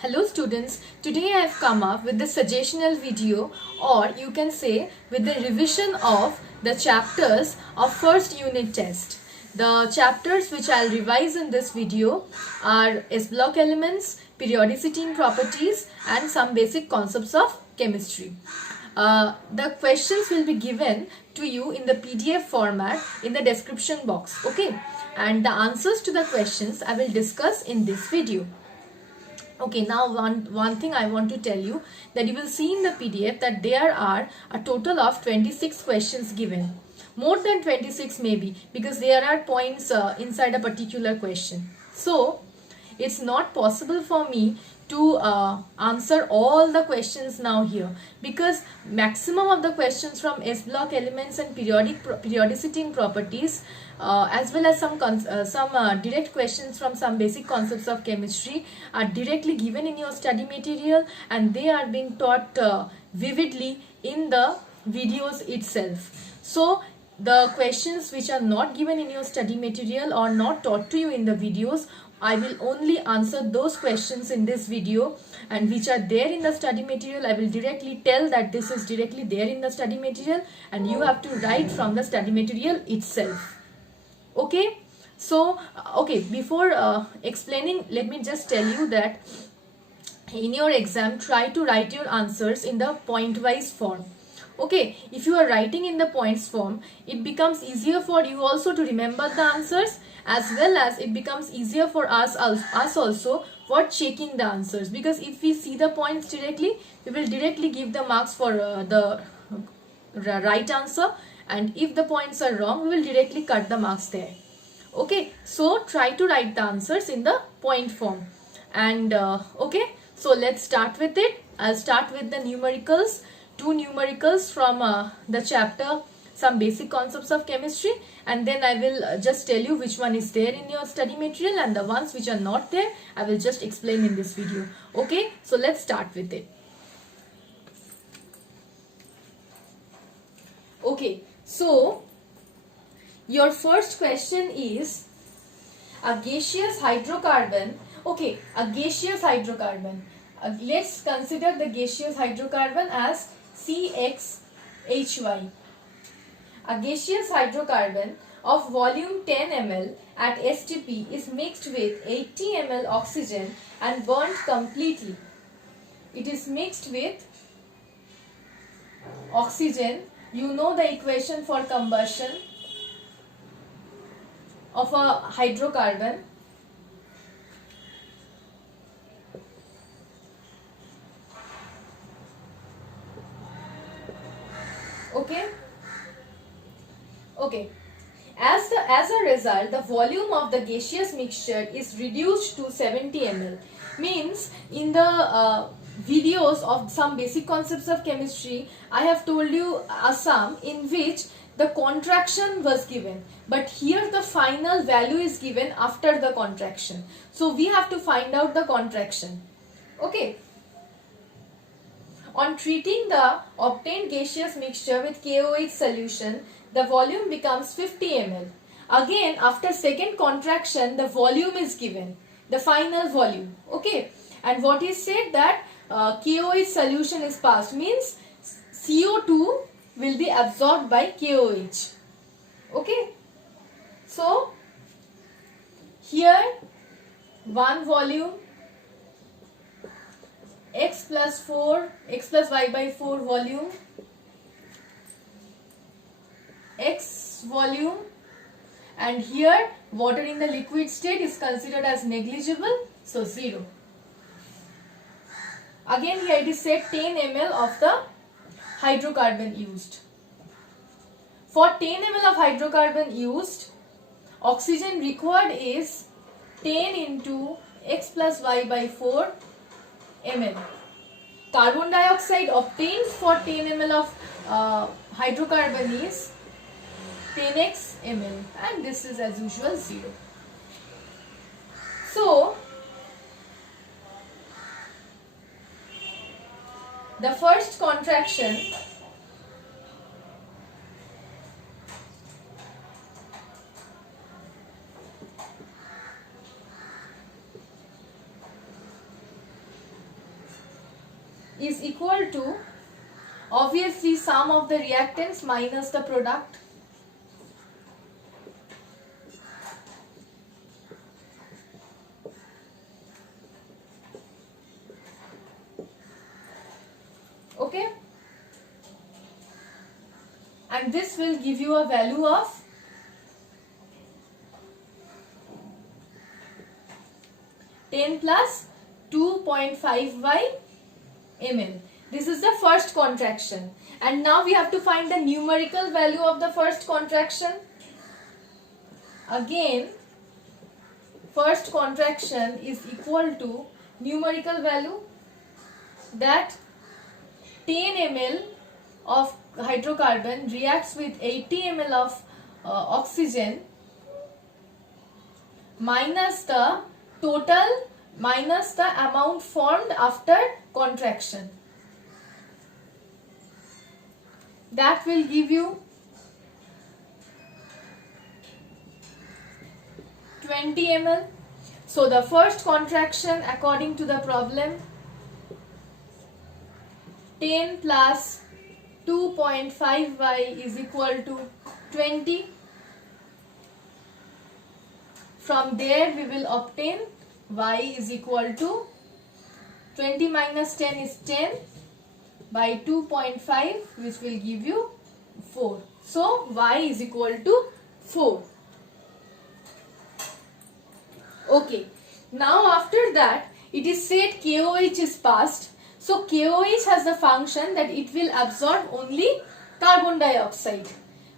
Hello students, today I have come up with the suggestional video, or you can say with the revision of the chapters of first unit test. The chapters which I'll revise in this video are S-block elements, periodicity in properties and some basic concepts of chemistry. The questions will be given to you in the PDF format in the description box, okay? And the answers to the questions I will discuss in this video. Okay, now one thing I want to tell you, that you will see in the PDF that there are a total of 26 questions given. More than 26 maybe, because there are points inside a particular question. So it's not possible for me to answer all the questions now here, because maximum of the questions from S block elements and periodicity in properties, as well as some direct questions from some basic concepts of chemistry are directly given in your study material, and they are being taught vividly in the videos itself. So the questions which are not given in your study material or not taught to you in the videos, I will only answer those questions in this video, and which are there in the study material, I will directly tell that this is directly there in the study material, and you have to write from the study material itself. Okay, so okay, before explaining, let me just tell you that in your exam, try to write your answers in the point-wise form. Okay, if you are writing in the points form, it becomes easier for you also to remember the answers, as well as it becomes easier for us also for checking the answers, because if we see the points directly, we will directly give the marks for the right answer, and if the points are wrong, we will directly cut the marks there. Okay, so try to write the answers in the point form. And okay, so let's start with it. I'll start with the numericals, two numericals from the chapter some basic concepts of chemistry, and then I will just tell you which one is there in your study material, and the ones which are not there I will just explain in this video. Okay, so let's start with it. Okay, so your first question is a gaseous hydrocarbon. Okay, a gaseous hydrocarbon. Let's consider the gaseous hydrocarbon as CXHY. A gaseous hydrocarbon of volume 10 ml at STP is mixed with 80 ml oxygen and burnt completely. It is mixed with oxygen. You know the equation for combustion of a hydrocarbon. Okay. Okay. As a result, the volume of the gaseous mixture is reduced to 70 ml. Means in the videos of some basic concepts of chemistry, I have told you a sum in which the contraction was given, but here the final value is given after the contraction. So we have to find out the contraction. Okay. On treating the obtained gaseous mixture with KOH solution, the volume becomes 50 ml. Again, after second contraction, the volume is given, the final volume. Okay. And what is said that KOH solution is passed, means CO2 will be absorbed by KOH. Okay. So, here one volume, x plus y by 4 volume, x volume, and here water in the liquid state is considered as negligible, so 0. Again here it is said 10 ml of the hydrocarbon used. For 10 ml of hydrocarbon used, oxygen required is 10 into x plus y by 4 ml. Carbon dioxide obtained for 10 ml of hydrocarbon is 10x ml, and this is as usual 0. So the first contraction is equal to obviously sum of the reactants minus the product. Okay, and this will give you a value of 10 plus 2.5 by ml. This is the first contraction, and now we have to find the numerical value of the first contraction. Again, first contraction is equal to numerical value, that 10 ml of hydrocarbon reacts with 80 ml of oxygen minus the total, minus the amount formed after contraction. That will give you 20 ml. So the first contraction according to the problem, 10 plus 2.5y is equal to 20. From there we will obtain y is equal to 20 minus 10 is 10 by 2.5, which will give you 4. So y is equal to 4. Okay, now after that it is said KOH is passed. So KOH has the function that it will absorb only carbon dioxide.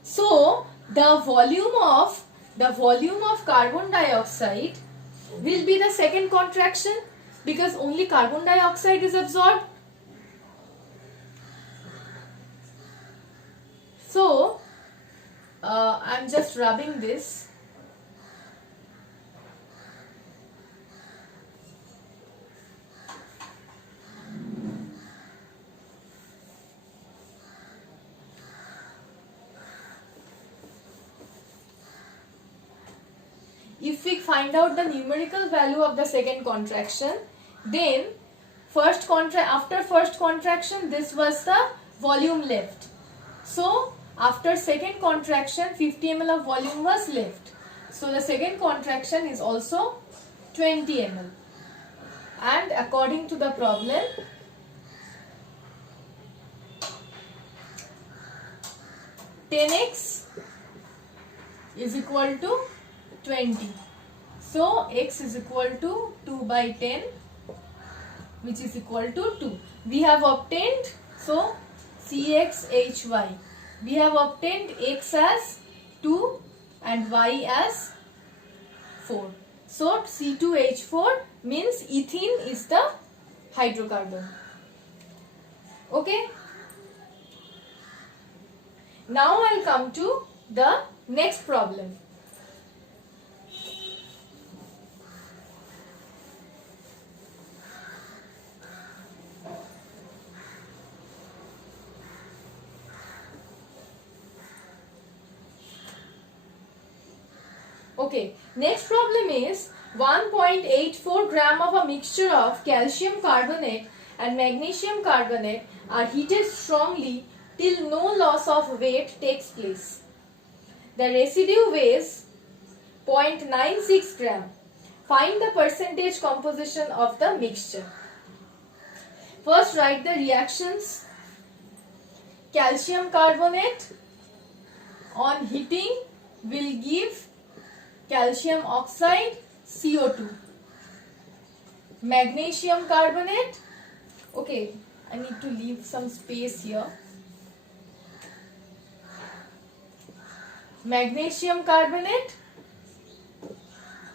So the volume of carbon dioxide will be the second contraction, because only carbon dioxide is absorbed. So I am just rubbing this. If we find out the numerical value of the second contraction, then after first contraction, this was the volume left. So after second contraction, 50 ml of volume was left. So the second contraction is also 20 ml. And according to the problem, x is equal to 20. So x is equal to 2 by 10, which is equal to 2. We have obtained, so CXHY. We have obtained x as 2 and y as 4. So C2H4 means ethene is the hydrocarbon. Okay. Now I'll come to the next problem. Okay, next problem is 1.84 gram of a mixture of calcium carbonate and magnesium carbonate are heated strongly till no loss of weight takes place. The residue weighs 0.96 gram. Find the percentage composition of the mixture. First write the reactions. Calcium carbonate on heating will give calcium oxide, CO2. Magnesium carbonate, okay, I need to leave some space here. Magnesium carbonate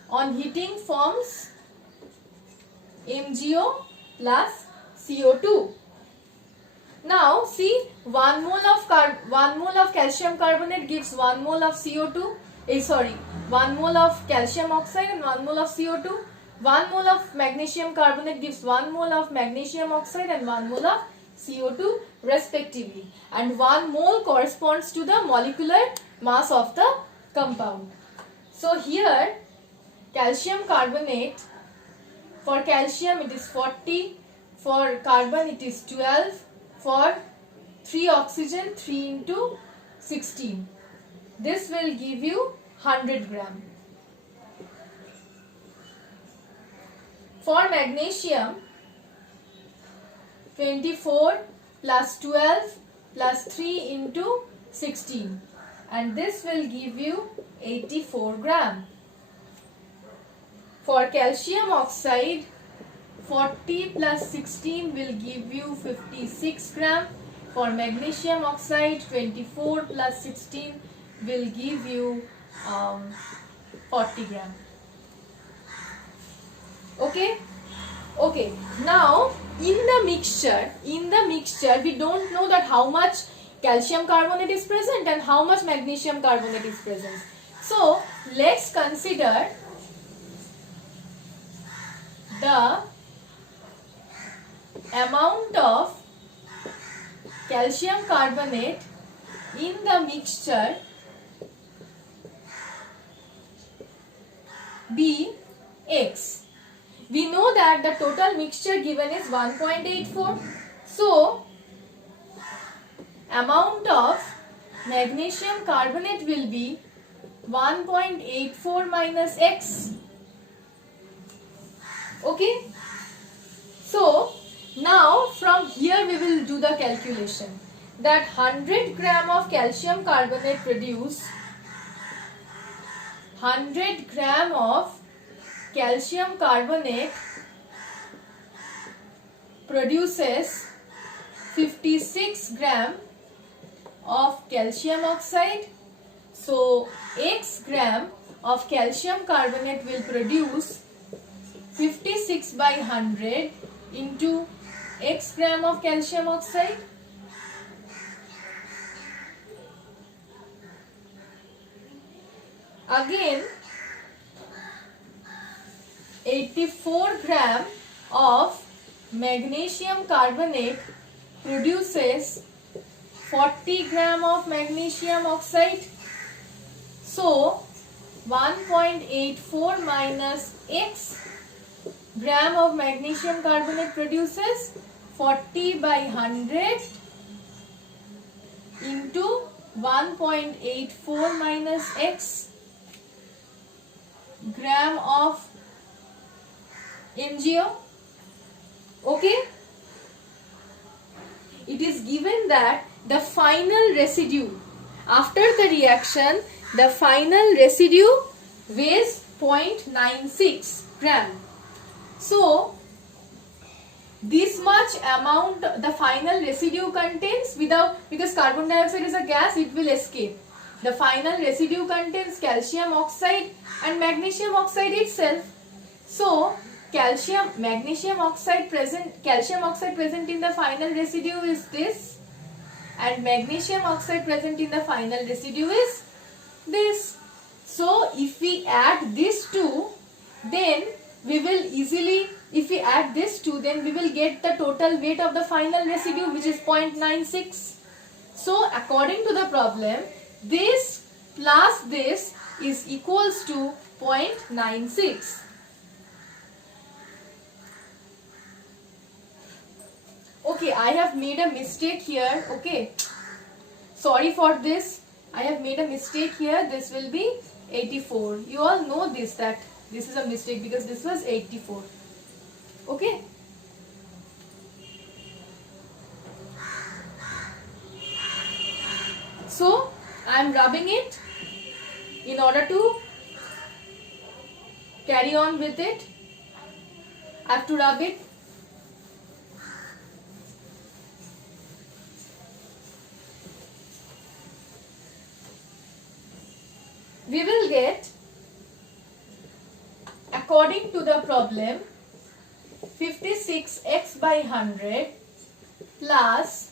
on heating forms MgO plus CO2. Now see, 1 mole of calcium carbonate gives 1 mole of CO2. 1 mole of calcium oxide and 1 mole of CO2. 1 mole of magnesium carbonate gives 1 mole of magnesium oxide and 1 mole of CO2 respectively. And 1 mole corresponds to the molecular mass of the compound. So here calcium carbonate, for calcium it is 40, For carbon it is 12. For 3 oxygen, 3 into 16. This will give you 100 gram. For magnesium, 24 plus 12 plus 3 into 16, and this will give you 84 gram. For calcium oxide, 40 plus 16 will give you 56 gram. For magnesium oxide, 24 plus 16 will give you 40 gram. Okay. Now in the mixture we don't know that how much calcium carbonate is present and how much magnesium carbonate is present. So let's consider the amount of calcium carbonate in the mixture be X. We know that the total mixture given is 1.84. So amount of magnesium carbonate will be 1.84 minus X. Okay. So now from here we will do the calculation that 100 gram of calcium carbonate produce 100 gram of calcium carbonate produces 56 gram of calcium oxide. So X gram of calcium carbonate will produce 56 by 100 into X gram of calcium oxide. Again 84 gram of magnesium carbonate produces 40 gram of magnesium oxide. So 1.84 minus X gram of magnesium carbonate produces 40 by 100 into 1.84 minus X gram of MgO. Okay. It is given that the final residue after the reaction, the final residue weighs 0.96 gram. So this much amount the final residue contains because carbon dioxide is a gas, it will escape. The final residue contains calcium oxide and magnesium oxide itself. So calcium oxide present in the final residue is this, and magnesium oxide present in the final residue is this. So if we add these two, then we will get the total weight of the final residue, which is 0.96. So according to the problem, this plus this is equals to 0.96. Okay, I have made a mistake here. Okay, sorry for this. I have made a mistake here. This will be 84. You all know this, that this is a mistake because this was 84. Okay. So I am rubbing it in order to carry on with it. I have to rub it. We will get, according to the problem, 56x by 100 plus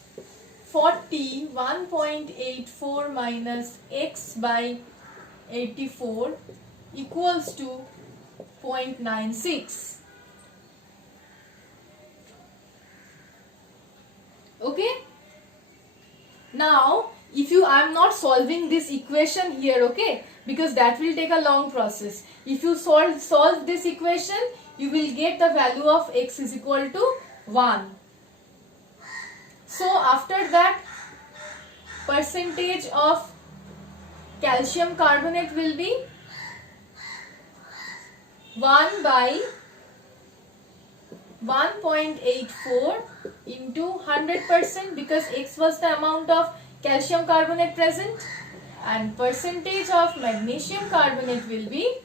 40, 1.84 minus x by 84 equals to 0.96. Okay. Now, I am not solving this equation here, okay, because that will take a long process. If you solve this equation, you will get the value of x is equal to 1. So after that, percentage of calcium carbonate will be 1 by 1.84 into 100%, because X was the amount of calcium carbonate present, and percentage of magnesium carbonate will be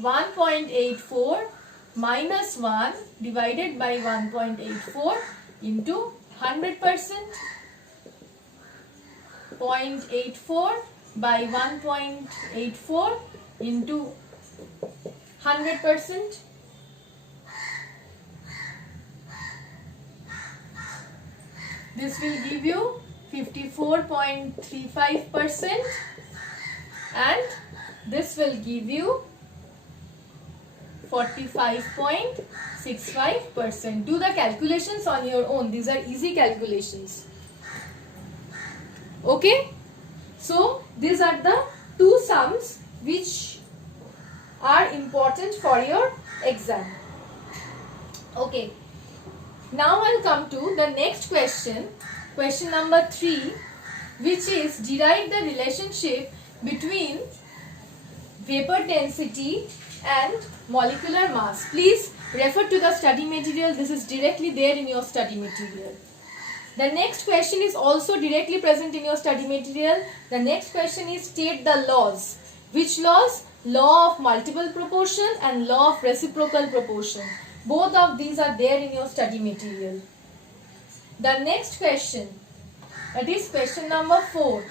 1.84 minus 1 divided by 1.84 into 100%. 0.84 by 1.84 into 100%. This will give you 54.35%, and this will give you 45.65%. Do the calculations on your own. These are easy calculations. Okay, so these are the two sums which are important for your exam. Okay, now I'll come to the next question, question number 3, which is derive the relationship between vapor density and molecular mass. Please refer to the study material. This is directly there in your study material. The next question is also directly present in your study material. The next question is state the laws. Which laws? Law of multiple proportion and law of reciprocal proportion. Both of these are there in your study material. The next question, that is question number 4.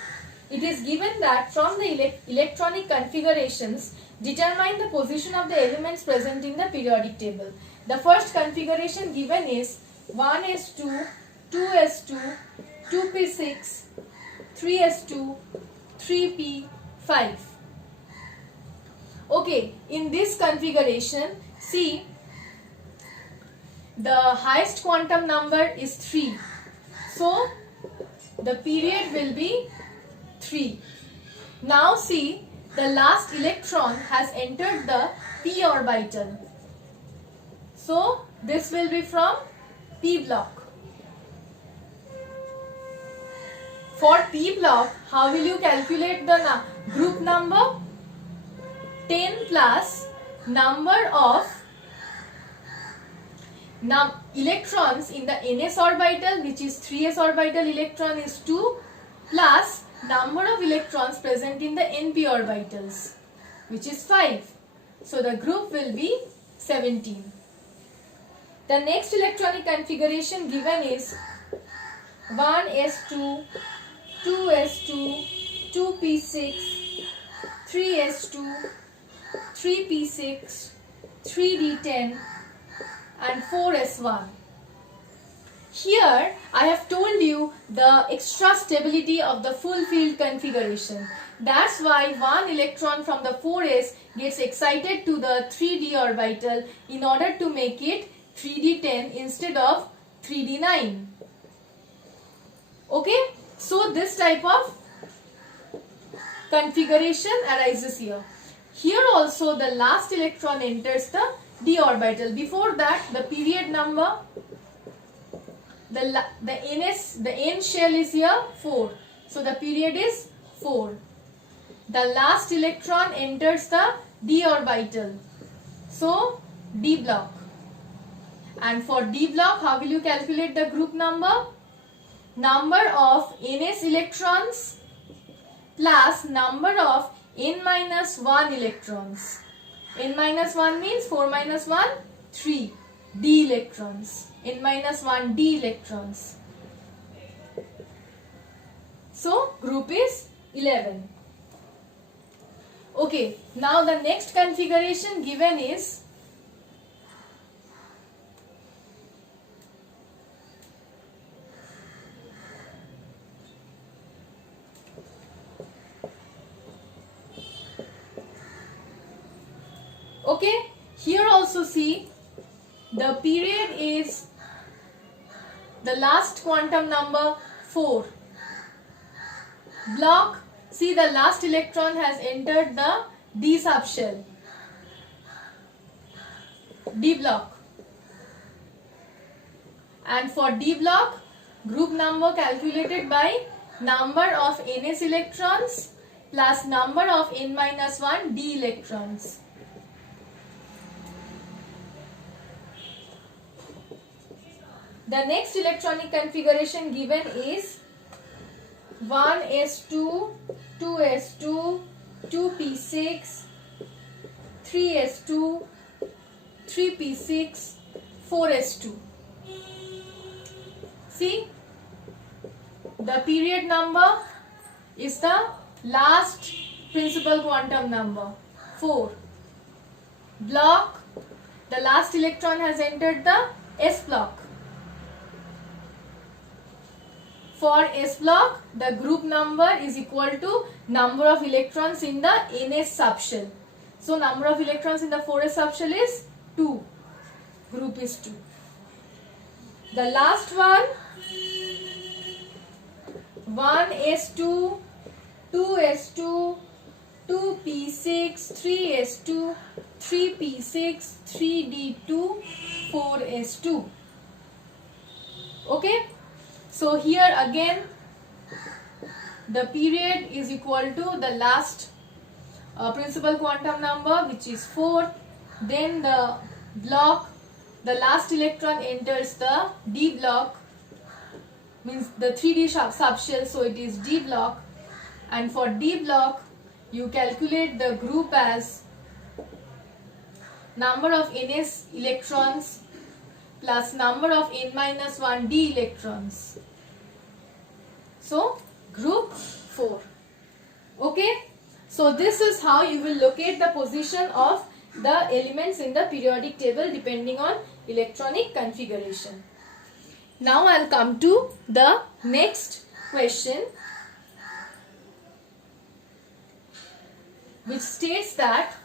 It is given that from the electronic configurations, determine the position of the elements present in the periodic table. The first configuration given is 1s2, 2s2, 2p6, 3s2, 3p5. Okay, in this configuration, see, the highest quantum number is 3. So, the period will be 3. Now see, the last electron has entered the p orbital. So, this will be from p block. For p block, how will you calculate the group number? 10 plus number of electrons in the ns orbital, which is 3s orbital electron is 2, plus number of electrons present in the np orbitals, which is 5. So the group will be 17. The next electronic configuration given is 1s2, 2s2, 2p6, 3s2, 3p6, 3d10 and 4s1. Here I have told you the extra stability of the full field configuration. That's why one electron from the 4s gets excited to the 3d orbital in order to make it 3d10 instead of 3d9. Okay, so this type of configuration arises here. Here also the last electron enters the d orbital. Before that, the period number, the n shell is here 4. So the period is 4. The last electron enters the d orbital. So d block. And for d block, how will you calculate the group number? Number of ns electrons plus number of n minus 1 electrons. N minus 1 means 4 minus 1, 3 d electrons. N minus 1 d electrons. So group is 11. Okay, now the next configuration given is okay, here also see the period is the last quantum number 4. Block, see the last electron has entered the d subshell, d block. And for D block, group number calculated by number of ns electrons plus number of n minus 1 d electrons. The next electronic configuration given is 1s2, 2s2, 2p6, 3s2, 3p6, 4s2. See, the period number is the last principal quantum number, 4. Block, the last electron has entered the s block. For s block, the group number is equal to number of electrons in the ns subshell. So number of electrons in the 4s subshell is 2. Group is 2. The last one, 1s2, 2s2, 2p6, 3s2, 3p6, 3d2, 4s2. Okay. So here again the period is equal to the last principal quantum number, which is 4. Then the block, the last electron enters the D block, means the 3D subshell, so it is D block. And for D block you calculate the group as number of ns electrons plus number of n minus 1 d electrons. So group 4. Okay. So this is how you will locate the position of the elements in the periodic table depending on electronic configuration. Now I'll come to the next question, which states that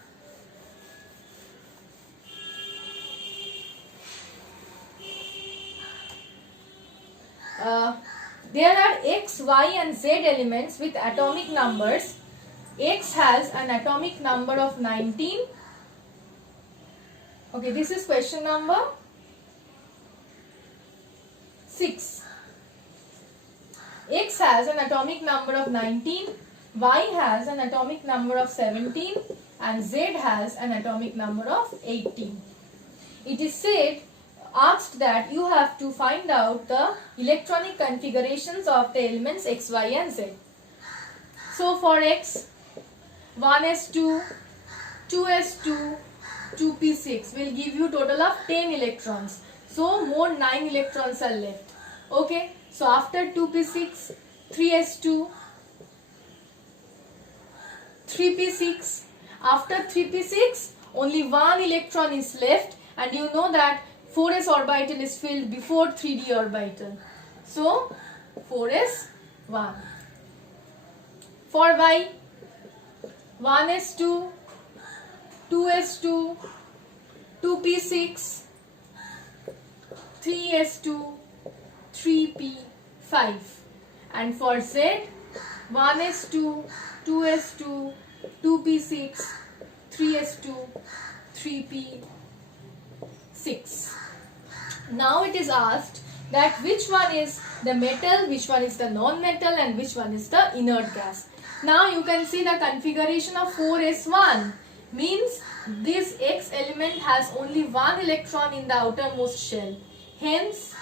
there are x, y and z elements with atomic numbers. X has an atomic number of 19. Okay, this is question number 6. X has an atomic number of 19, y has an atomic number of 17 and z has an atomic number of 18. It is asked that you have to find out the electronic configurations of the elements x, y and z. So for x, 1s2, 2s2, 2p6 will give you total of 10 electrons. So more 9 electrons are left. Okay. So after 2p6, 3s2, 3p6. After 3p6, only 1 electron is left, and you know that 4s orbital is filled before 3d orbital. So 4s 1. For y, 1s2, 2s2, 2p6, 3s2, 3p5. And for z, 1s2, 2s2, 2p6, 3s2, 3p6. Now it is asked that which one is the metal, which one is the non-metal and which one is the inert gas. Now you can see the configuration of 4s1 means this X element has only one electron in the outermost shell. Hence,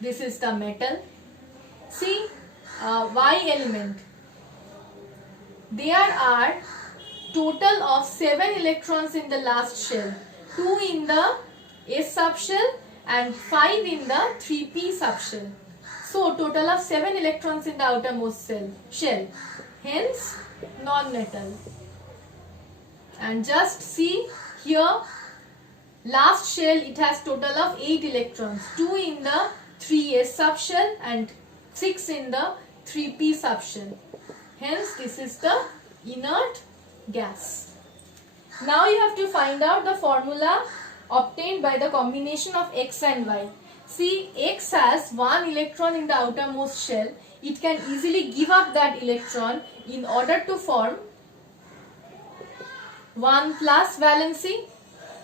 this is the metal. See, Y element. There are total of 7 electrons in the last shell. 2 in the S subshell and 5 in the 3p subshell. So total of 7 electrons in the outermost shell. Hence non-metal. And just see here, last shell it has total of 8 electrons. 2 in the 3s subshell and 6 in the 3p subshell. Hence this is the inert gas. Now you have to find out the formula obtained by the combination of X and Y. See, X has 1 electron in the outermost shell. It can easily give up that electron in order to form 1 plus valency.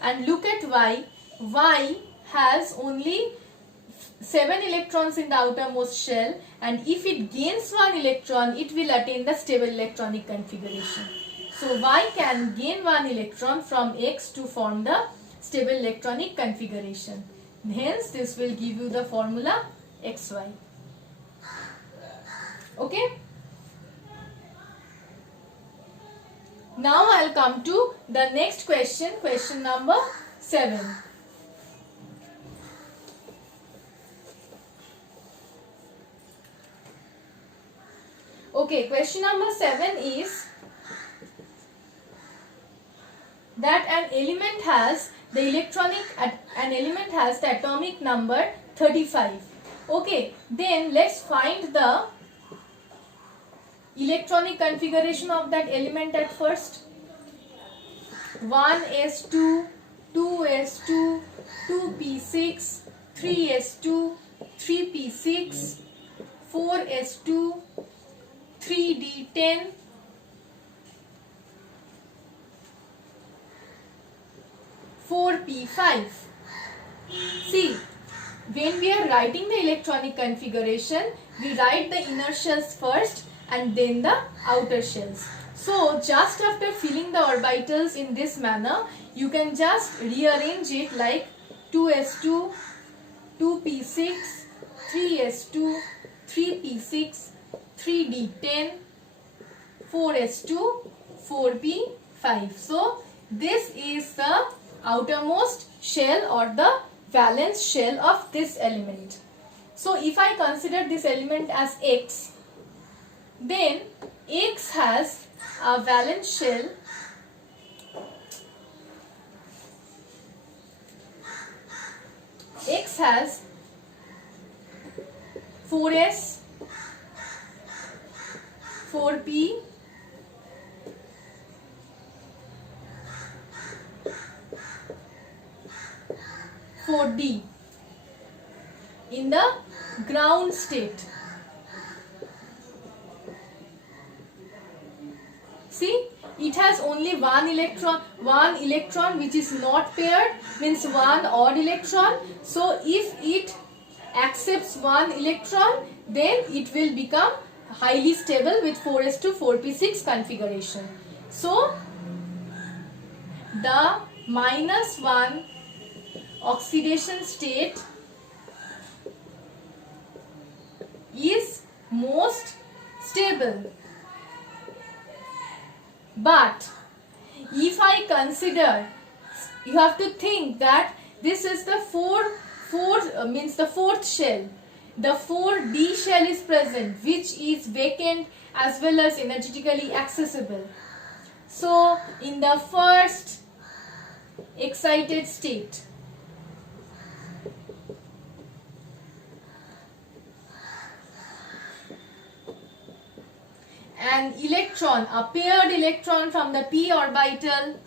And look at Y. Y has only 7 electrons in the outermost shell, and if it gains 1 electron, it will attain the stable electronic configuration. So Y can gain 1 electron from X to form the stable electronic configuration. Hence, this will give you the formula XY. Okay? Now I'll come to the next question, question number 7. Okay, question number 7 is that an element has the atomic number 35. Okay, then let's find the electronic configuration of that element at first. 1s2, 2s2, 2p6, 3s2, 3p6, 4s2, 3d10, 4p5. See, when we are writing the electronic configuration, we write the inner shells first and then the outer shells. So just after filling the orbitals in this manner, you can just rearrange it like 2s2, 2p6, 3s2, 3p6, 3d10, 4s2, 4p5. So this is the outermost shell or the valence shell of this element. So if I consider this element as X, then X has a valence shell X has 4s, 4p, 4d in the ground state. See, it has only one electron which is not paired, means one odd electron. So if it accepts one electron, then it will become highly stable with 4s2 4p6 configuration. So the -1 oxidation state is most stable. But if I consider, you have to think that this is the fourth shell. The 4d shell is present, which is vacant as well as energetically accessible. So in the first excited state, an electron, a paired electron from the p orbital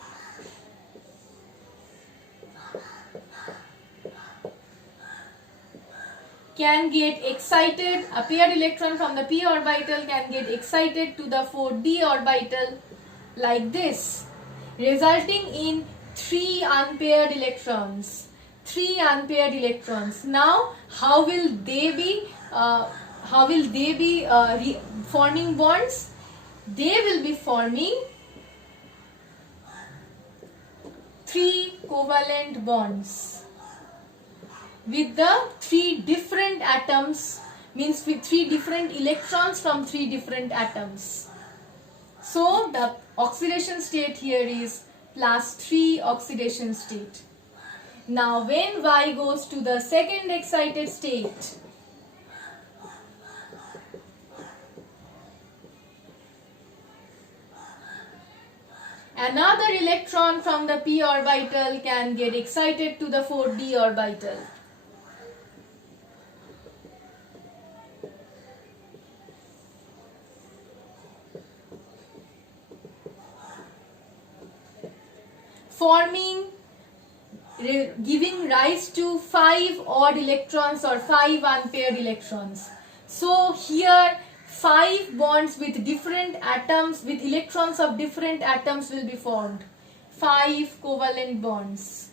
can get excited, a paired electron from the p orbital can get excited to the 4d orbital like this, resulting in 3 unpaired electrons. 3 unpaired electrons. Now, how will they be forming bonds? They will be forming 3 covalent bonds with the 3 different atoms, means with 3 different electrons from 3 different atoms. So the oxidation state here is +3 oxidation state. Now when Y goes to the second excited state, another electron from the p orbital can get excited to the 4d orbital. Giving rise to 5 odd electrons or 5 unpaired electrons. So here 5 bonds with different atoms, with electrons of different atoms will be formed. 5 covalent bonds.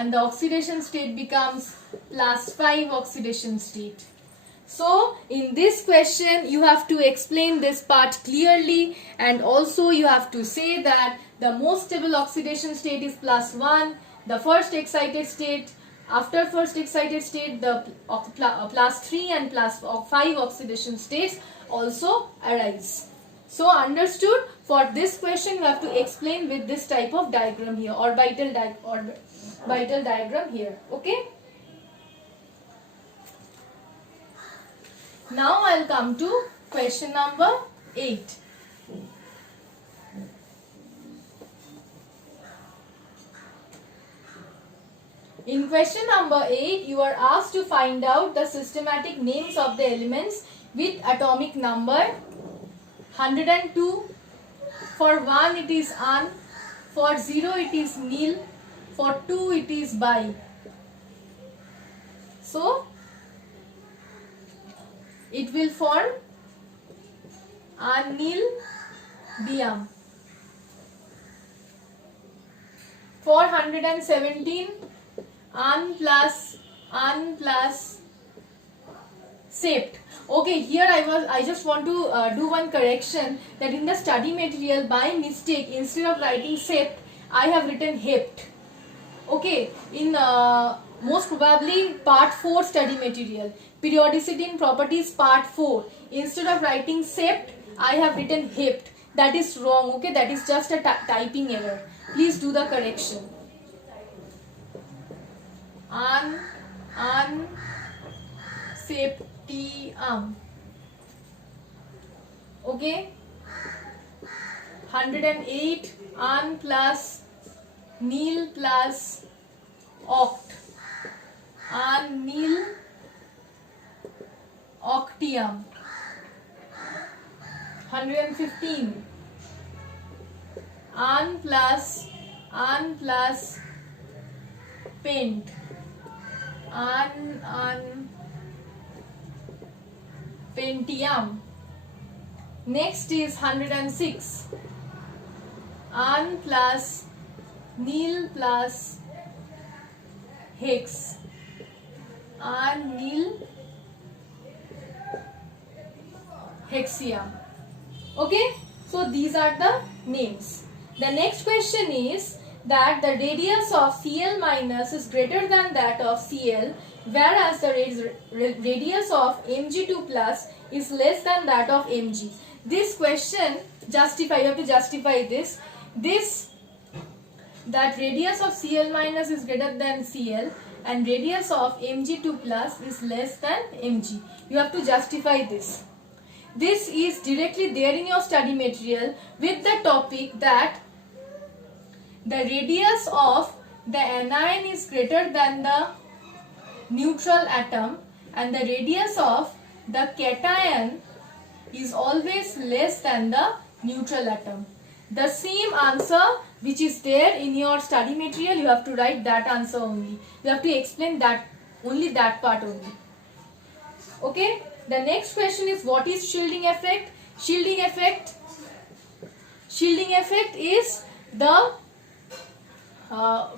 and the oxidation state becomes +5 oxidation state. So in this question you have to explain this part clearly, and also you have to say that the most stable oxidation state is +1, the first excited state, after first excited state the +3 and +5 oxidation states also arise. So understood? For this question you have to explain with this type of diagram here, orbital diagram here. Okay? Now I'll come to question number 8. In question number 8, you are asked to find out the systematic names of the elements with atomic number 102. For 1 it is an, for 0 it is nil, for 2 it is bi. So it will form anildium. For 117, an plus sept. Okay, here I just want to do one correction, that in the study material by mistake instead of writing sept I have written hept. Okay, in most probably part 4 study material, periodicity in properties part 4, instead of writing sept I have written hept. That is wrong. Okay, that is just a typing error. Please do the correction. Septium. Okay, 108, an plus nil plus oct, an nil octium. 115, an plus pent, an pentium. Next is 106, an plus nil plus hex, an nil hexium. Okay, so these are the names. The next question is that the radius of Cl minus is greater than that of Cl, whereas the radius of Mg2 plus is less than that of Mg. This question, you have to justify this. That radius of Cl minus is greater than Cl and radius of Mg2 plus is less than Mg. You have to justify this. This is directly there in your study material with the topic that the radius of the anion is greater than the neutral atom and the radius of the cation is always less than the neutral atom. The same answer which is there in your study material, you have to write that answer only. You have to explain that, only that part only. Okay. The next question is, what is shielding effect? Shielding effect is the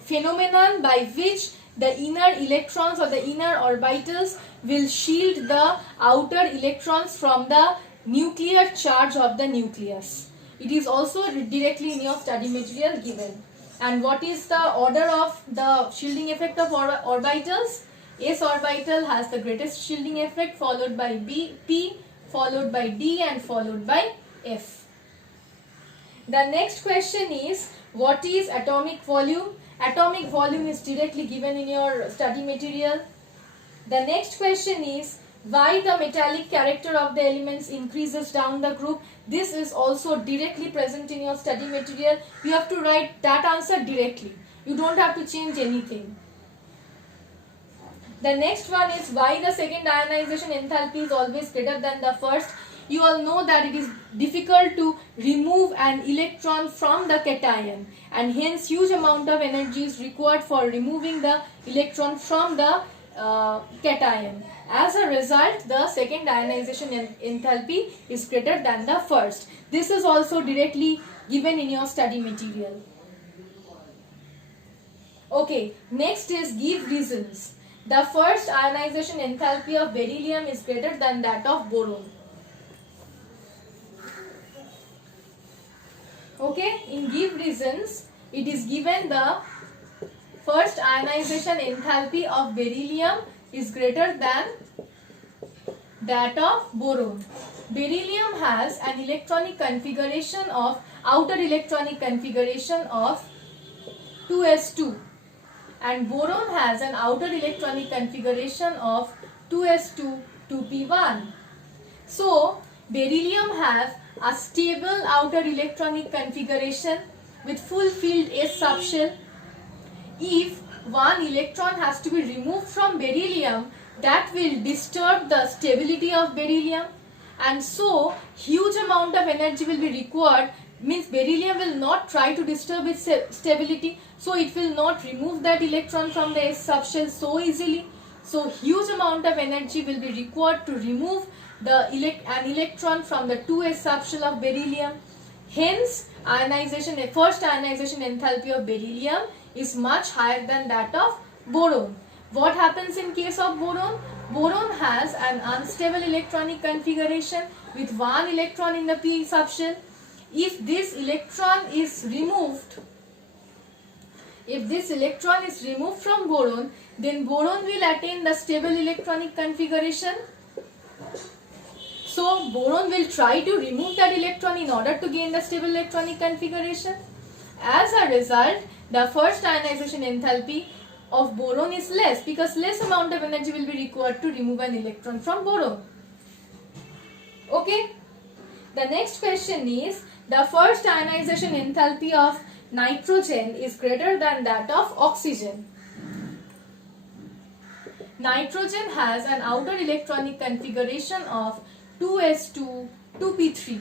phenomenon by which the inner electrons or the inner orbitals will shield the outer electrons from the nuclear charge of the nucleus. It is also directly in your study material given. And what is the order of the shielding effect of orbitals? S orbital has the greatest shielding effect, followed by P, followed by D and followed by F. The next question is, what is atomic volume? Atomic volume is directly given in your study material. The next question is, why the metallic character of the elements increases down the group? This is also directly present in your study material. You have to write that answer directly. You don't have to change anything. The next one is, why the second ionization enthalpy is always greater than the first. You all know that it is difficult to remove an electron from the cation and hence huge amount of energy is required for removing the electron from the cation. As a result, the second ionization enthalpy is greater than the first. This is also directly given in your study material. Okay, next is give reasons. The first ionization enthalpy of beryllium is greater than that of boron. Okay, in give reasons, it is given the first ionization enthalpy of beryllium is greater than that of boron. Beryllium has an electronic configuration of outer electronic configuration of 2s2 and boron has an outer electronic configuration of 2s2 2p1. So beryllium has a stable outer electronic configuration with full filled s subshell. If one electron has to be removed from beryllium, that will disturb the stability of beryllium, and so huge amount of energy will be required. Means beryllium will not try to disturb its stability, so it will not remove that electron from the s subshell so easily. So huge amount of energy will be required to remove an electron from the 2s subshell of beryllium. Hence, first ionization enthalpy of beryllium is much higher than that of boron. What happens in case of boron? Boron has an unstable electronic configuration with one electron in the p subshell. If this electron is removed from boron, then boron will attain the stable electronic configuration. So boron will try to remove that electron in order to gain the stable electronic configuration. As a result, the first ionization enthalpy of boron is less because less amount of energy will be required to remove an electron from boron. Okay. The next question is, the first ionization enthalpy of nitrogen is greater than that of oxygen. Nitrogen has an outer electronic configuration of 2s2 2p3